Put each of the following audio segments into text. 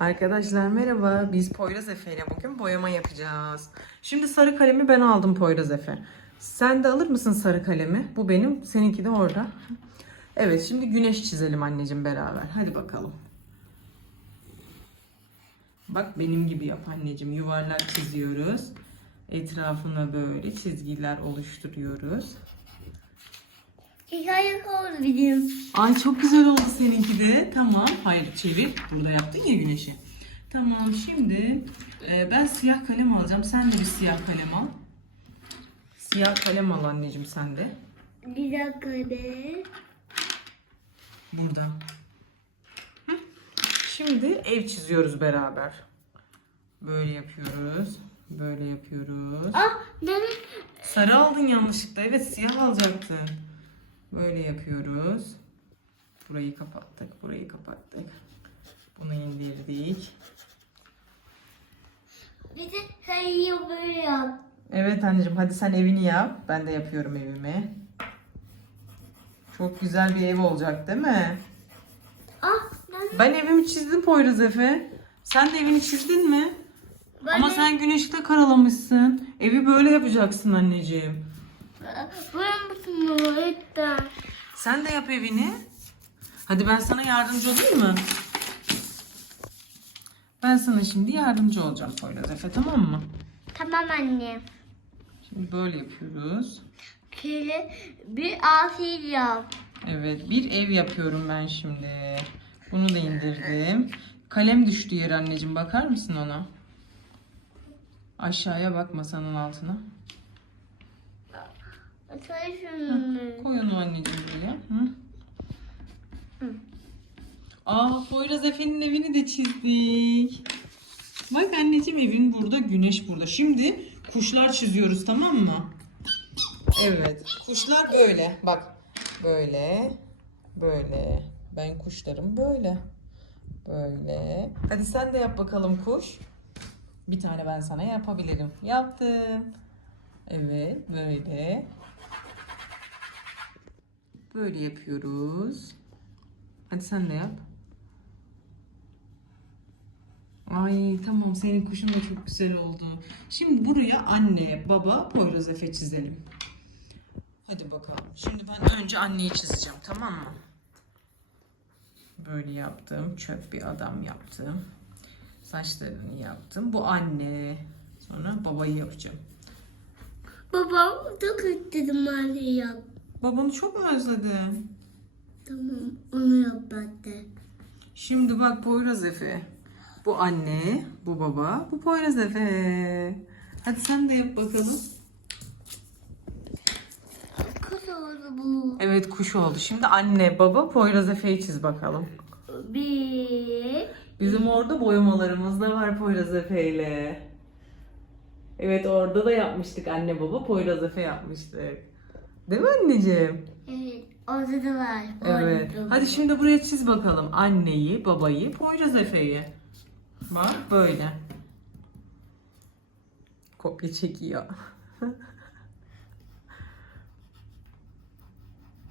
Arkadaşlar merhaba. Biz Poyraz Efe ile bugün boyama yapacağız. Şimdi sarı kalemi ben aldım Poyraz Efe. Sen de alır mısın sarı kalemi? Bu benim, seninki de orada. Evet, şimdi güneş çizelim anneciğim beraber. Hadi bakalım. Bak benim gibi yap anneciğim. Yuvarlak çiziyoruz. Etrafına böyle çizgiler oluşturuyoruz. Hikaye oldu benim. Ay çok güzel oldu seninki de. Tamam. Hayır çevir. Burada yaptın ya güneşi. Tamam şimdi e, ben siyah kalem alacağım. Sen de bir siyah kalem al. Siyah kalem al anneciğim sen de. Bir dakika be. Burada. Hı? Şimdi ev çiziyoruz beraber. Böyle yapıyoruz. Böyle yapıyoruz. Ah nene. Sarı aldın yanlışlıkla. Evet siyah alacaktın. Böyle yapıyoruz. Burayı kapattık. Burayı kapattık. Bunu indirdik. Bir de sayıyı böyle yap. Evet anneciğim hadi sen evini yap. Ben de yapıyorum evimi. Çok güzel bir ev olacak değil mi? Ah nene. Ben evimi çizdim Poyraz Efe. Sen de evini çizdin mi? Ben Ama de- sen güneşte karalamışsın. Evi böyle yapacaksın anneciğim. Lütfen? Sen de yap evini. Hadi ben sana yardımcı olayım mı? Ben sana şimdi yardımcı olacağım Poyraz Efe tamam mı? Tamam anne. Şimdi böyle yapıyoruz. Şöyle bir asil yap. Evet bir ev yapıyorum ben şimdi. Bunu da indirdim. Kalem düştü yere anneciğim bakar mısın ona? Aşağıya bak masanın altına. Say şunu. Koy onu anneciğim buraya. Hı? Aa Poyraz Efe'nin evini de çizdik. Bak anneciğim evin burada, güneş burada. Şimdi kuşlar çiziyoruz tamam mı? Evet. Kuşlar böyle. Bak. Böyle. Böyle. Ben kuşlarım böyle. Böyle. Hadi sen de yap bakalım kuş. Bir tane ben sana yapabilirim. Yaptım. Evet böyle. Böyle yapıyoruz. Hadi sen de yap. Ay tamam senin kuşun da çok güzel oldu. Şimdi buraya anne, baba, Poyraz Efe çizelim. Hadi bakalım. Şimdi ben önce anneyi çizeceğim tamam mı? Böyle yaptım. Çöp bir adam yaptım. Saçlarını yaptım. Bu anne. Sonra babayı yapacağım. Babam çok istedim anne yap. Babanı çok mu özledin? Tamam onu yap ben de. Şimdi bak Poyraz Efe. Bu anne, bu baba, bu Poyraz Efe. Hadi sen de yap bakalım. Kız oldu bu. Evet kuş oldu. Şimdi anne, baba, Poyraz Efe'yi çiz bakalım. Bir. Bizim orada boyamalarımız da var Poyraz Efe ile. Evet orada da yapmıştık anne baba Poyraz Efe yapmıştık. Değil mi anneciğim? Evet orada da var. Evet. Da Hadi şimdi buraya çiz bakalım. Anneyi, babayı, Poyraz Efe'yi. Bak böyle. Kopya çekiyor.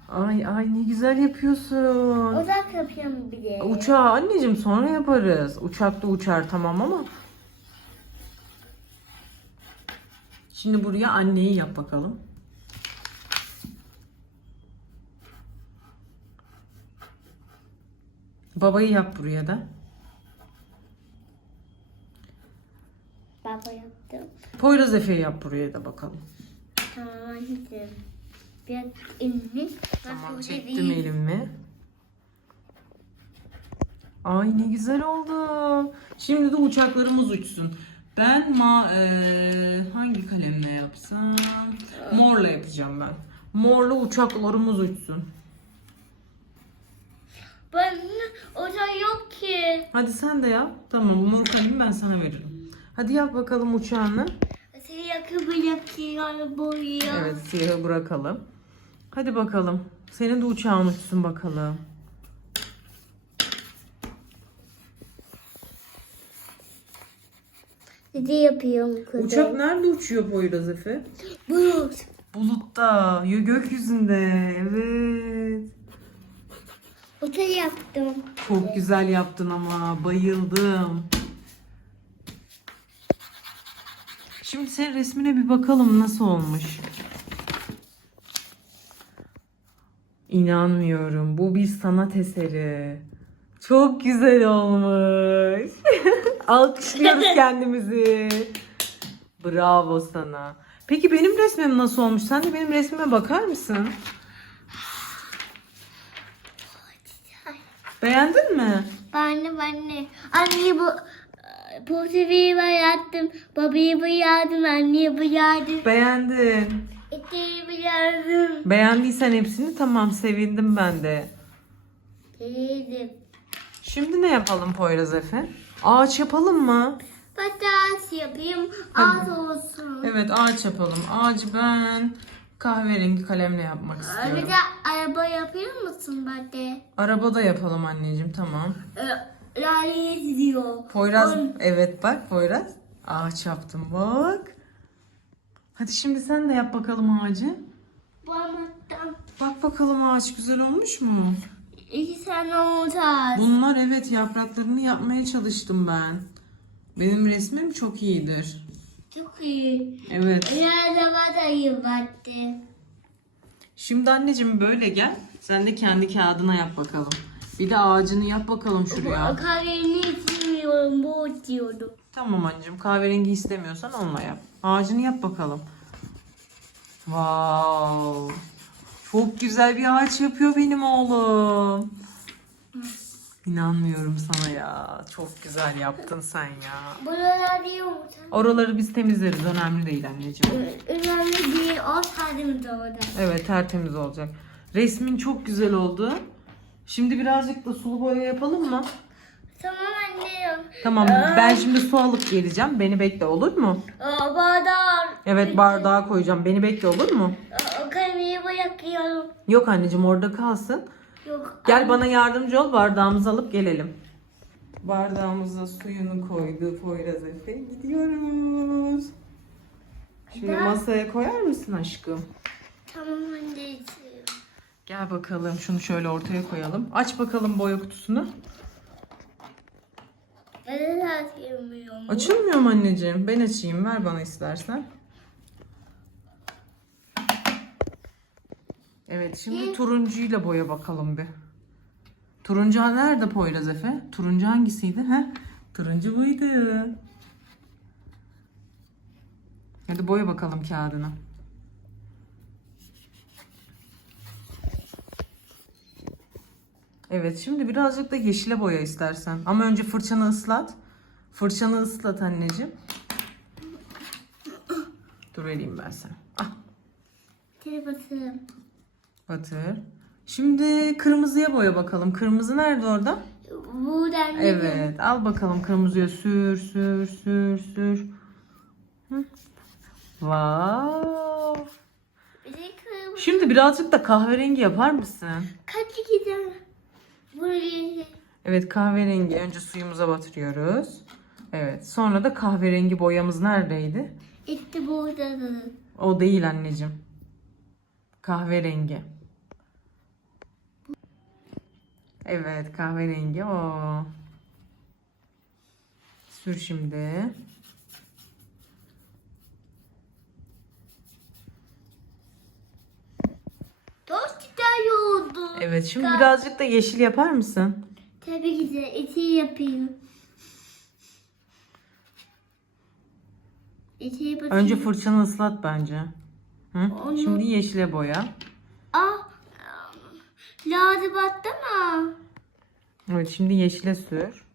ay ay ne güzel yapıyorsun. Uzak yapıyorum bir de. Uçağı anneciğim sonra yaparız. Uçak da uçar tamam ama. Şimdi buraya anneyi yap bakalım. Babayı yap buraya da. Baba yaptım. Poyraz Efe'yi yap buraya da bakalım. Tamam anneciğim. Biraz elini. Tamam çektim elimi. Ay ne güzel oldu. Şimdi de uçaklarımız uçsun. Ben ma eee, hangi kalemle yapsam? Morla yapacağım ben. Morla uçaklarımız uçsun. Ben Hadi sen de yap. Tamam mor kalemi ben sana veririm. Hadi yap bakalım uçağını. Seni yakıp yakıyor boyuyor. Evet siyahı bırakalım. Hadi bakalım. Senin de uçağın uçsun bakalım. Dedi yapıyorum kızım. Uçak nerede uçuyor Poyraz Efe? Harita yaptım. Çok güzel yaptın ama bayıldım. Şimdi senin resmine bir bakalım nasıl olmuş. İnanmıyorum. Bu bir sanat eseri. Çok güzel olmuş. Alkışlıyoruz kendimizi. Bravo sana. Peki benim resmim nasıl olmuş? Sen de benim resmime bakar mısın? Beğendin mi? Ben de. Anne bu Pozifiyi boyattım. Babayı boyadım. Anneyi boyadım. Beğendin. İteyi boyadım. Beğendiysen hepsini tamam sevindim ben de. Dedim. Şimdi ne yapalım Poyraz Efe? Ağaç yapalım mı? Patates yapayım. Az olsun. Evet ağaç yapalım. Ağacı ben kahverengi kalemle yapmak Bir istiyorum. de araba yapıyor musun Bade? Araba da yapalım anneciğim tamam. Ee, Lale diyor. Poyraz On- evet bak Poyraz. Ağaç yaptım bak. Hadi şimdi sen de yap bakalım ağacı. Parmaktan Bak bakalım ağaç güzel olmuş mu? iki tane olacak. Bunlar evet yapraklarını yapmaya çalıştım ben. Benim resmim çok iyidir. Çok iyi. Evet. Araba da iyi Bade. Şimdi anneciğim böyle gel. Sen de kendi kağıdına yap bakalım. Bir de ağacını yap bakalım şuraya. Kahveni içmiyorum. Bu içiyordum. Tamam anneciğim kahverengi istemiyorsan onunla yap. Ağacını yap bakalım. Wow. Çok güzel bir ağaç yapıyor benim oğlum. İnanmıyorum sana ya. Çok güzel yaptın sen ya. Buralar iyi olacak. Oraları biz temizleriz. Önemli değil anneciğim. Önemli değil. O da orada. Evet tertemiz olacak. Resmin çok güzel oldu. Şimdi birazcık da sulu boya yapalım mı? Tamam anne. Tamam ben şimdi su alıp geleceğim. Beni bekle olur mu? Aa, bardak. Evet bardağa koyacağım. Beni bekle olur mu? Aa, Kahveyi bırakıyorum. Yok anneciğim orada kalsın. Yok. Gel bana yardımcı ol bardağımızı alıp gelelim. Bardağımıza suyunu koydu Poyraz Efe. Gidiyoruz. Şimdi Ben- masaya koyar mısın aşkım? Tamam anneciğim. Gel bakalım şunu şöyle ortaya koyalım. Aç bakalım boya kutusunu. Neden açılmıyor? Açılmıyor mu anneciğim? Ben açayım. Ver bana istersen. Evet şimdi turuncuyla boya bakalım bir. Turuncu nerede Poyraz Efe? Turuncu hangisiydi? He? Turuncu buydu. Hadi boya bakalım kağıdına. Evet şimdi birazcık da yeşile boya istersen. Ama önce fırçanı ıslat. Fırçanı ıslat anneciğim. Dur vereyim ben sana. Ah bakalım. Batır. Şimdi kırmızıya boya bakalım. Kırmızı nerede orada? Buradan Evet. Al bakalım kırmızıya sür sür sür sür. Hı. Wow. Şimdi birazcık da kahverengi yapar mısın? Kaç gider? Buraya. Evet kahverengi önce suyumuza batırıyoruz. Evet sonra da kahverengi boyamız neredeydi? İşte burada. O değil anneciğim. Kahverengi. Evet kahverengi o. Sür şimdi. Çok güzel oldu. Evet şimdi birazcık da yeşil yapar mısın? Tabii ki de eti yapayım. Bakayım. Önce fırçanı ıslat bence. Hı? Onu- Şimdi yeşile boya. Ah. Lazım battı mı? Evet şimdi yeşile sür.